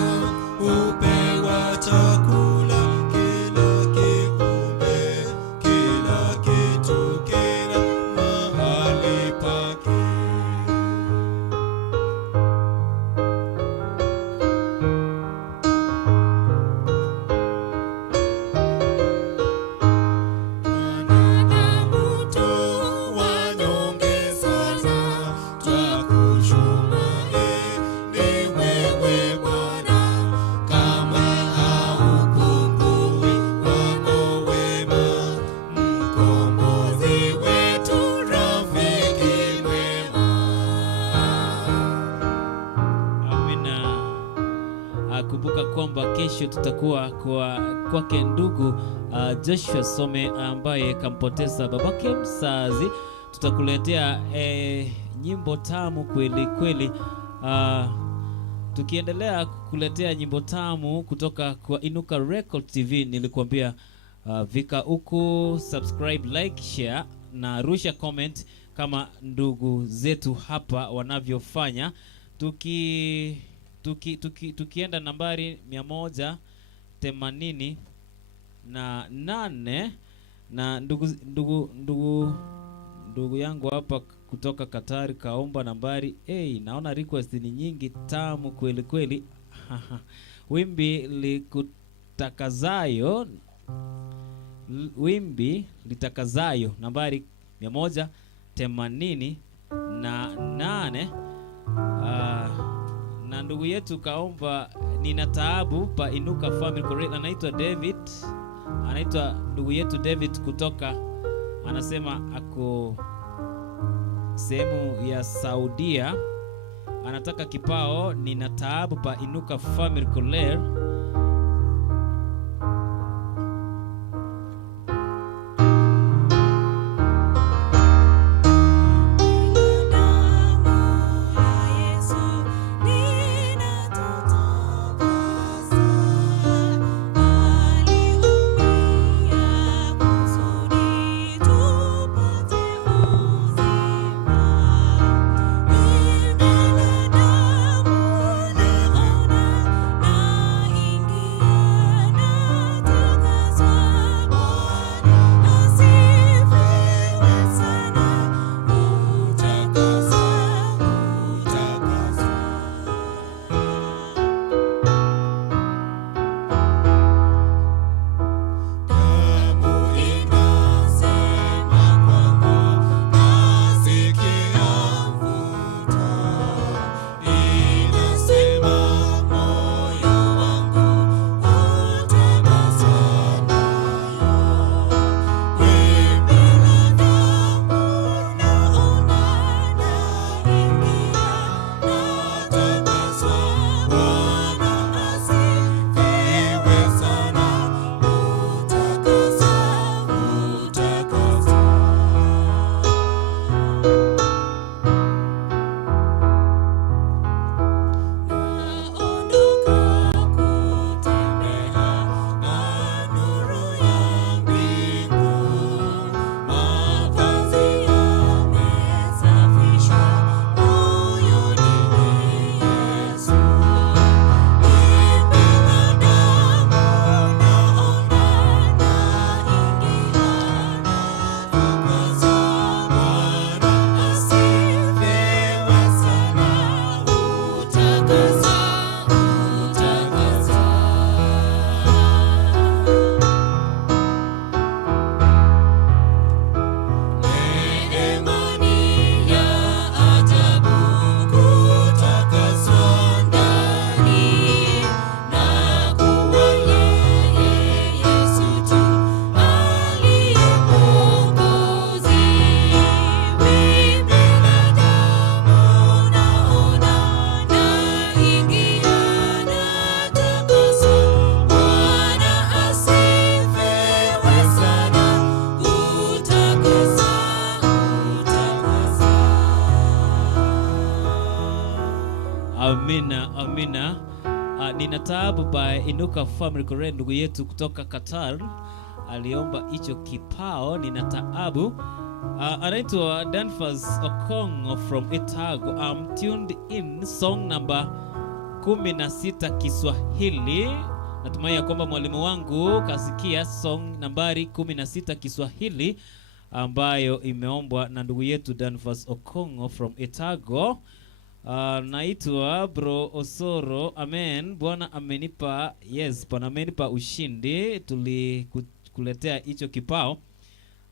upewa chakula kila kiumbe, kila kitu kila mahali pake. Wanadamu tu wanyonge sana, twakushumaini wewe Bwana. Kama haupungui wako wema, mkombozi wetu, rafiki mwema. Amina. Kumbuka kwamba kesho tutakuwa kwake ndugu Joshua Some ambaye kampoteza babake mzazi. Tutakuletea nyimbo tamu kweli kweli. Tukiendelea kukuletea nyimbo tamu kutoka kwa Inuka Record TV. Nilikuambia vika huku, subscribe, like, share na rusha comment kama ndugu zetu hapa wanavyofanya. Tukienda nambari 188 na ndugu yangu hapa kutoka Katari kaomba nambari. Naona request ni nyingi tamu kweli kweli. Wimbi litakazayo nambari 188. Na ndugu yetu kaomba nina taabu pa Inuka family correct. Anaitwa David. Anaitwa ndugu yetu David kutoka, anasema ako sehemu ya Saudia. Anataka kipao nina taabu pa Inuka family correct. Amina. Nina taabu by Inuka family correct. Ndugu yetu kutoka Qatar aliomba hicho kipao nina taabu. Anaitwa Danfas Okongo from Itago. I'm tuned in song number 16 Kiswahili. Natumai ya kwamba mwalimu wangu kasikia song nambari 16 Kiswahili ambayo imeombwa na ndugu yetu Danfas Okongo from Itago. Naitwa Bro Osoro. Amen. Bwana amenipa, yes, Bwana amenipa ushindi. Tulikuletea hicho kipao.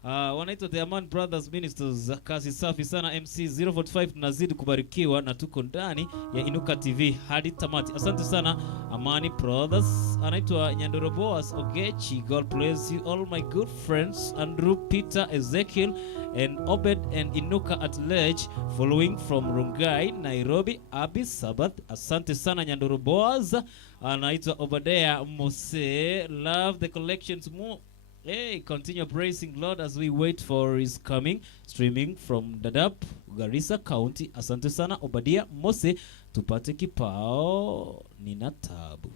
Wanaitwa The Aman Brothers Ministers. Kazi safi sana MC 045. Tunazidi kubarikiwa na tuko ndani ya Inuka TV hadi tamati. Asante sana Amani Brothers. Anaitwa Nyandoro Boas Ogechi. God bless you all my good friends. Andrew, Peter, Ezekiel and Obed and Inuka at large, following from Rongai, Nairobi, Abi Sabbath. Asante sana Nyandoro Boas. Anaitwa Obadea Mose. Love the collections more. Hey, continue praising Lord as we wait for his coming. Streaming from Dadaab, Garissa County. Asante sana Obadia Mose. Tupate kipao nina taabu.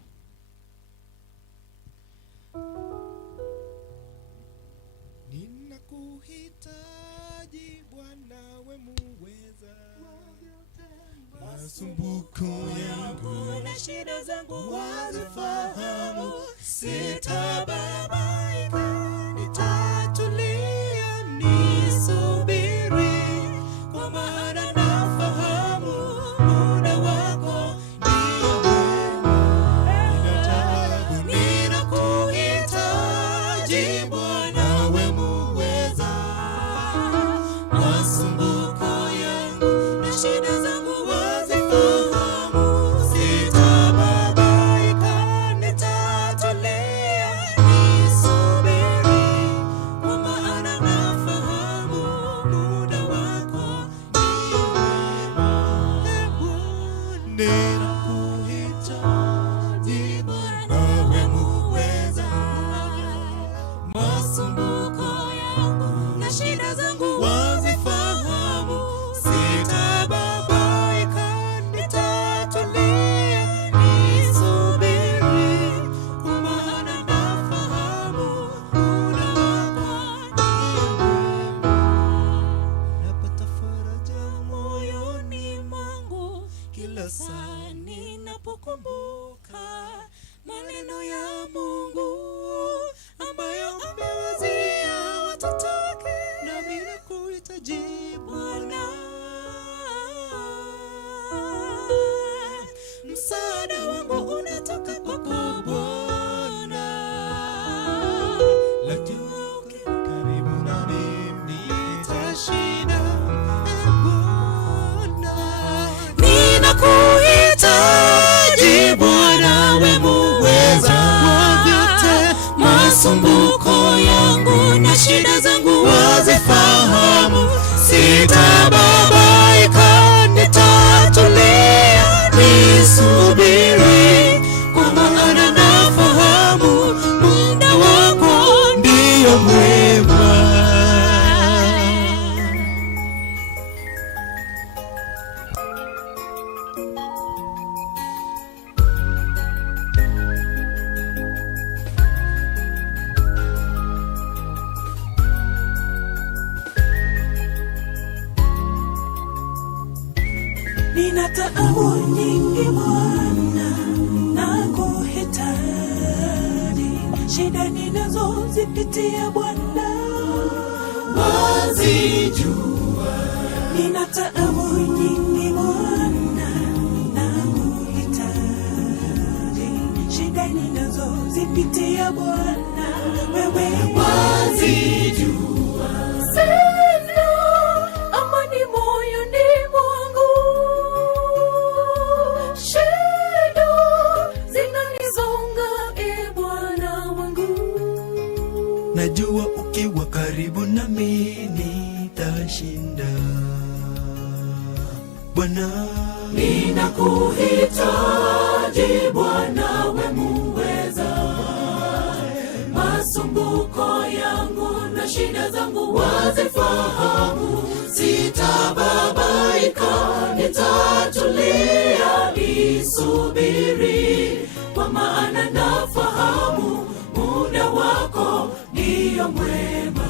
Ninakuhitaji Bwana we muweza. Masumbuko yangu na shida zangu wazifahamu. Sitababaika, nitatulia nisubiri kwa kila saa ninapokumbuka maneno ya Mungu ambayo amewazia watoto wake, nami nakuhitaji Bwana. Msaada wangu unatoka kwako Bwana, lakini karibu nami nitashinda Bwana. Ninakuhitaji Bwana, we muweza wa vyote. Masumbuko yangu na shida zangu wazifahamu. Sitababaika, nitatulia, nisubiri, kwa maana nafahamu muda wako ndio mwema. Nina taabu nyingi Bwana, nakuhitaji. Shida ninazozipitia Bwana wazijua. Nina taabu nyingi Bwana, nakuhitaji. Shida ninazozipitia Bwana wewe wazijua. Sina amani moyoni mwangu, shida zinanizonga Bwana wangu. Najua ukiwa karibu nami nitashinda Bwana. Ninakuhitaji Bwana, we muweza. Masumbuko yangu na shida zangu wazifahamu. Sitababaika, nitatulia, nisubiri, kwa maana nafahamu muda wako ndio mwema.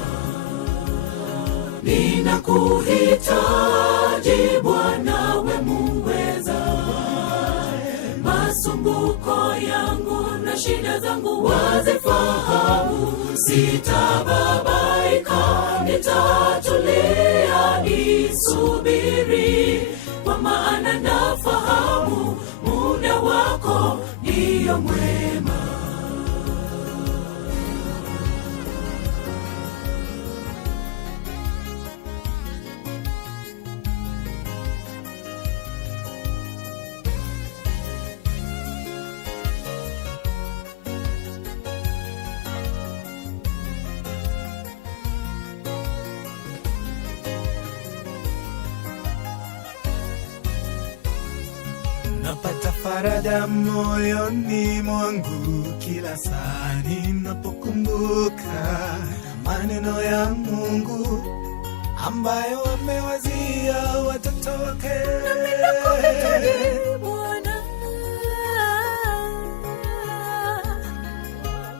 Ninakuhitaji Bwana, we muweza. Masumbuko yangu na shida zangu wazifahamu. Sitababaika, nitatulia, nisubiri, kwa maana nafahamu muda wako ndio mwema. Napata faraja moyoni mwangu kila saa ninapokumbuka maneno ya Mungu ambayo amewazia watoto wake. Bwana,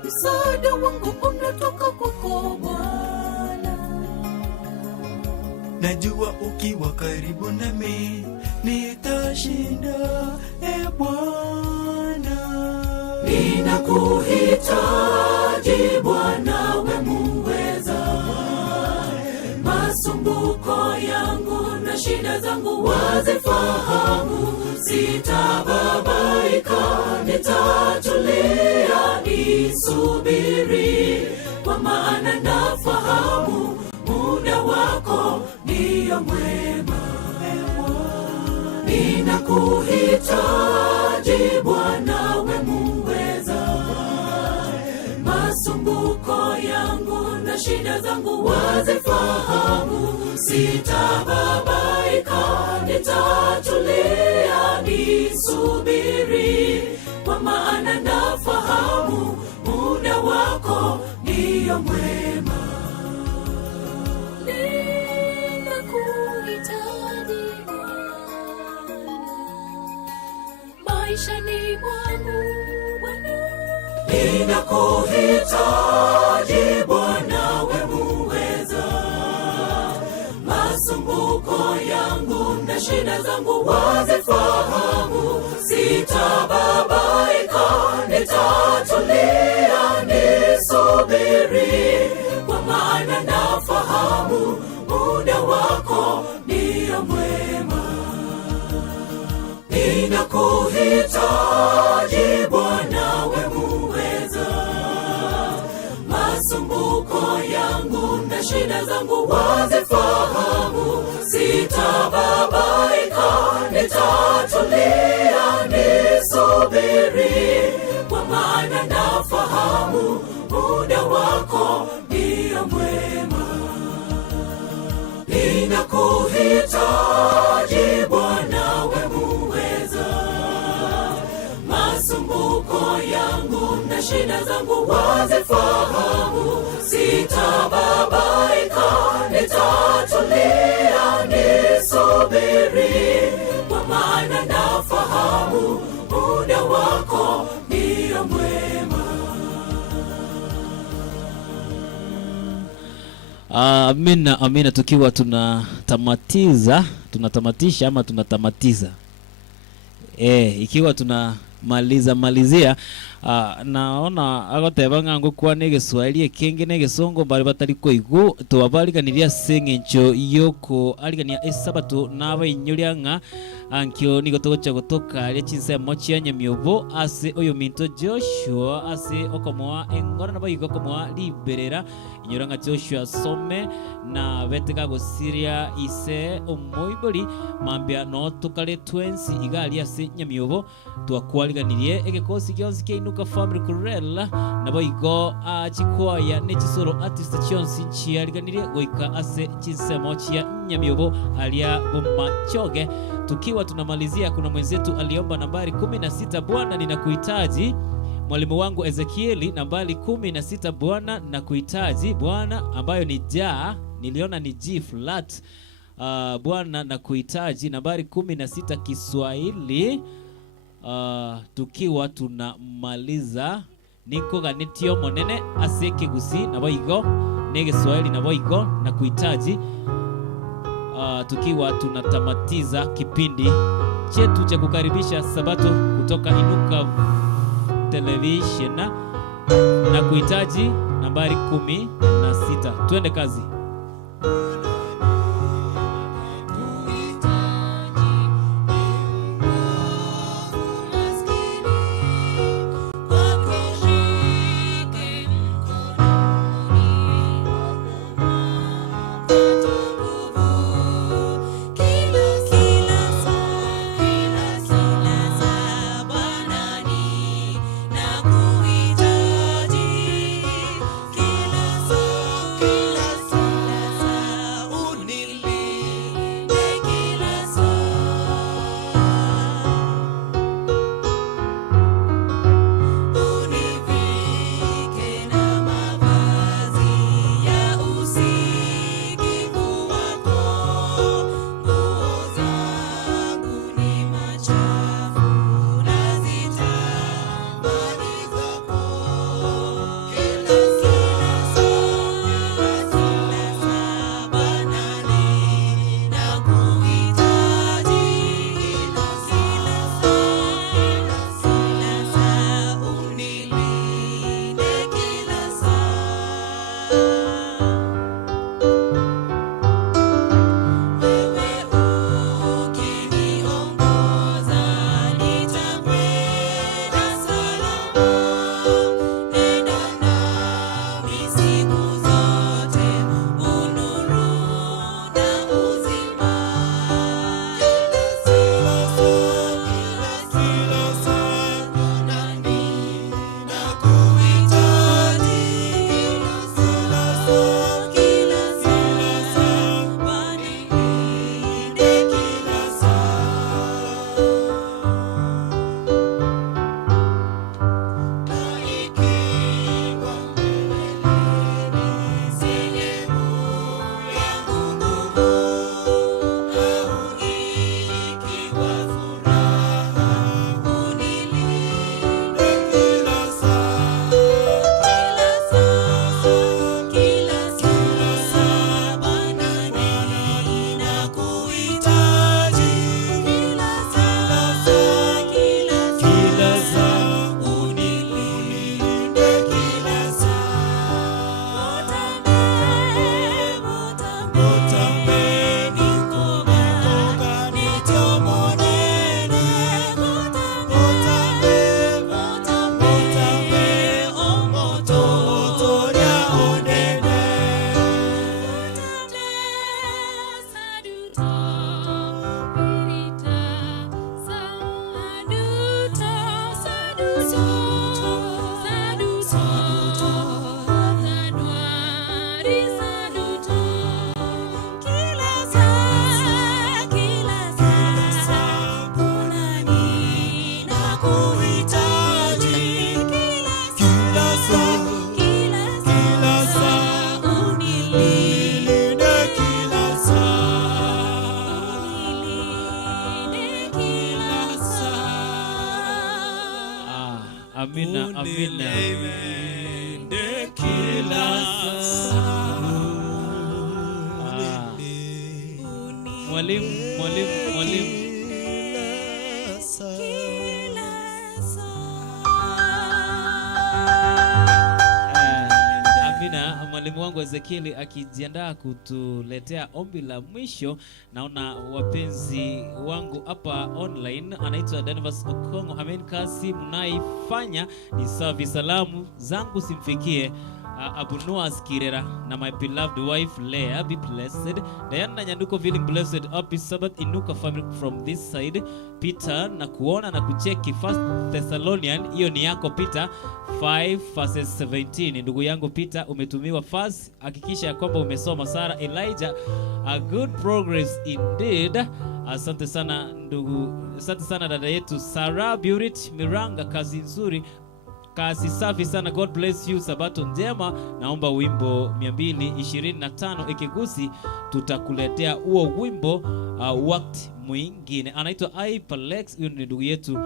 msaada wangu unatoka kwako Bwana. Najua ukiwa karibu nami nitashinda Bwana. Ninakuhitaji Bwana, we muweza. Masumbuko yangu na shida zangu wazifahamu. Sitababaika, nitatulia, nisubiri, kwa maana nafahamu muda wako ndio mwema. Ninakuhitaji Bwana, we muweza. Masumbuko yangu na shida zangu wazifahamu. Sitababaika, nitatulia, nisubiri, kwa maana nafahamu muda wako ndio mwema. Ninakuhitaji maishani mwangu Bwana. Ninakuhitaji Bwana, we muweza. Masumbuko yangu na shida zangu wazifahamu. ninakuhitaji Bwana, we muweza. Masumbuko yangu na shida zangu wazifahamu, sitababaika, nitatulia, nisubiri, kwa maana nafahamu muda wako ndio mwema. Ninakuhitaji Bwana, we muweza. Masumbuko yangu na shida zangu wazifahamu, sitababaika, nitatulia, nisubiri, kwa maana nafahamu muda wako ndio mwema. Amina, amina. Tukiwa tunatamatisha ama tunatamatiza, ikiwa tunamalizia, naona agoteba ngangu kwa nege Swahili kingi nege songo bari batari koigu tubabariganiria sengencho yoko aligania esabato naba inyurianga ankyo nigotogocha gotoka ria chinsemo chia nyamiobo ase oyo minto Joshua ase okomoa engora nabo igokomoa liberera inyuranga Joshua some na betega gosiria ise omoibori mambia no tukale 20 igali ase nyamiobo twakwaliganirie egekosi kyonsi ke Inuka family kurela nabo igo chikwaya nechisoro artist chionsi chialiganirie goika ase chinsemo chia nyamiobo alia bomachoge. Tukiwa tunamalizia, kuna mwenzetu aliomba nambari 16, Bwana ninakuhitaji. Mwalimu wangu Ezekieli nambari 16, Bwana nakuhitaji. Bwana ambayo ni ja, niliona ni G flat. Bwana nakuhitaji nambari 16 Kiswahili. Tukiwa tunamaliza, niko ganitio monene ase Kigusi nabo igo nege Swahili nabo igo nakuhitaji. Tukiwa tunatamatiza kipindi chetu cha kukaribisha Sabato kutoka Inuka Television na kuhitaji nambari 16. Tuende kazi. Amina, amina. unilinde kila saa. Mwalimu. Amina, mwalimu wangu Ezekieli akijiandaa kutuletea ombi la mwisho. Naona wapenzi wangu hapa online, anaitwa Danvas Okongo. Amen, kazi mnaifanya ni safi. Salamu zangu simfikie Abu Noah's Kirera na my beloved wife Leah, be blessed. Diana Nyanduko feeling blessed. Happy Sabbath Inuka family from this side. Peter na kuona na kucheki 1 Thessalonian, hiyo ni yako Peter 5 verses 17. Ndugu yangu Peter, umetumiwa fast, hakikisha ya kwamba umesoma. Sara Elijah, a good progress indeed. Asante sana ndugu, asante sana dada yetu Sarah Burit Miranga, kazi nzuri, kazi safi sana. God bless you, sabato njema. Naomba wimbo 225 ikigusi, tutakuletea huo wimbo wakati mwingine. Anaitwa Ipalex, huyo ni ndugu yetu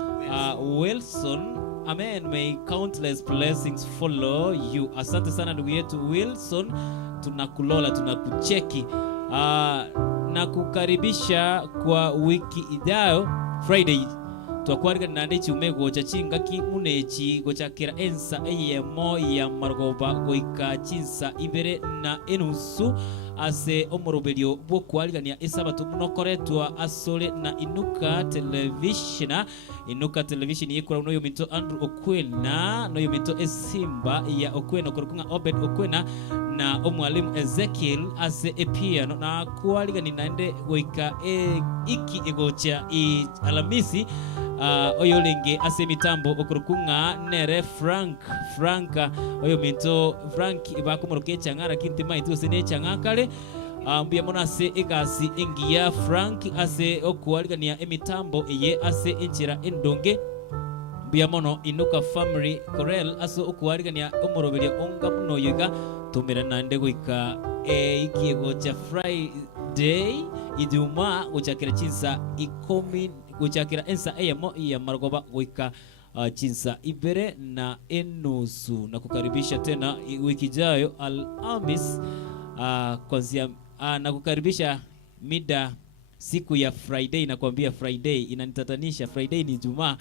Wilson. Amen, may countless blessings follow you. Asante sana ndugu yetu Wilson, tunakulola, tunakucheki. Na kukaribisha kwa wiki ijayo Friday twakwarika nande chume gocha chinga ki munechi gocha kira ensa eyemo ya margoba goika chinsa ibere na enusu ase omoroberio bwo kwarigania esabato munokoretwa asole na Inuka television yikora uno yominto Andrew Okwena no yominto Esimba ya Okwena korukunga Obed Okwena na omwalimu Ezekiel ase epiano na kwarigani nande goika iki egocha Alamisi. Oyo lenge ase mitambo okurukunga nere Frank oyo minto Frank ibakomoroke changara kintima ituse ne changakale mbia mona se egasi engia Frank ase okuwaligania emitambo eye ase enchira endonge mbia mono Inuka family Corel aso okuwaligania omoroberia onga muno yoga tumira nande goika ikiego cha Friday iduma gochakira chinsa ikomi guchakira ensa eyamo ya margoba goika chinsa ibere na enusu. Na kukaribisha tena wiki jayo Alhamis kwanzia na kukaribisha mida siku ya Friday. Nakwambia Friday inanitatanisha, Friday ni Jumaa,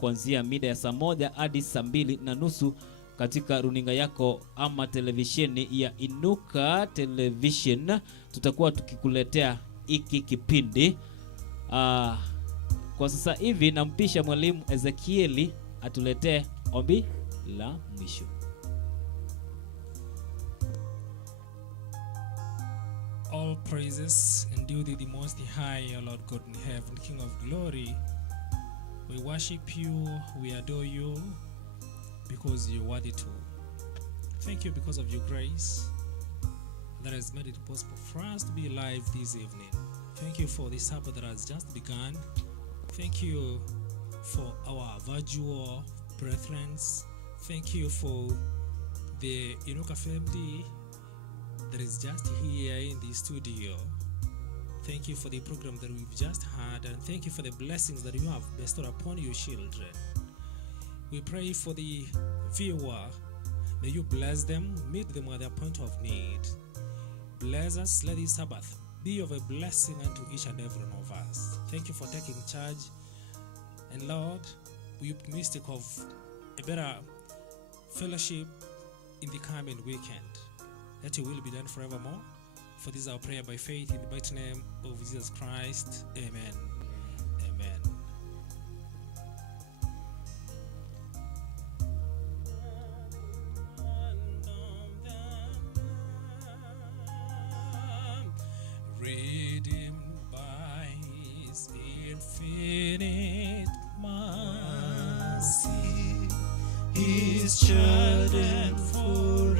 kwanzia mida ya saa 1 hadi saa 2:30 katika runinga yako ama televisheni ya Inuka Television. Tutakuwa tukikuletea iki kipindi. Kwa sasa hivi nampisha mwalimu Ezekieli atuletee ombi la mwisho. All praises and due to the Most High, our Lord God in heaven, King of glory. We worship you, we adore you, because you're worthy to. Thank you because of your grace that has made it possible for us to be alive this evening. Thank you for this Sabbath that has just begun. Thank you for our virtual brethren. Thank you for the Inuka family that is just here in the studio. Thank you for the program that we've just had, and thank you for the blessings that you have bestowed upon your children. We pray for the viewer. May you bless them, meet them at their point of need. Bless us, let this Sabbath be of a blessing unto each and every one of us. Thank you for taking charge. And Lord, we are optimistic of a better fellowship in the coming weekend. That your will be done forevermore. For this is our prayer by faith in the mighty name of Jesus Christ. Amen. Amen. Redeemed by his infinite mercy, his children forever.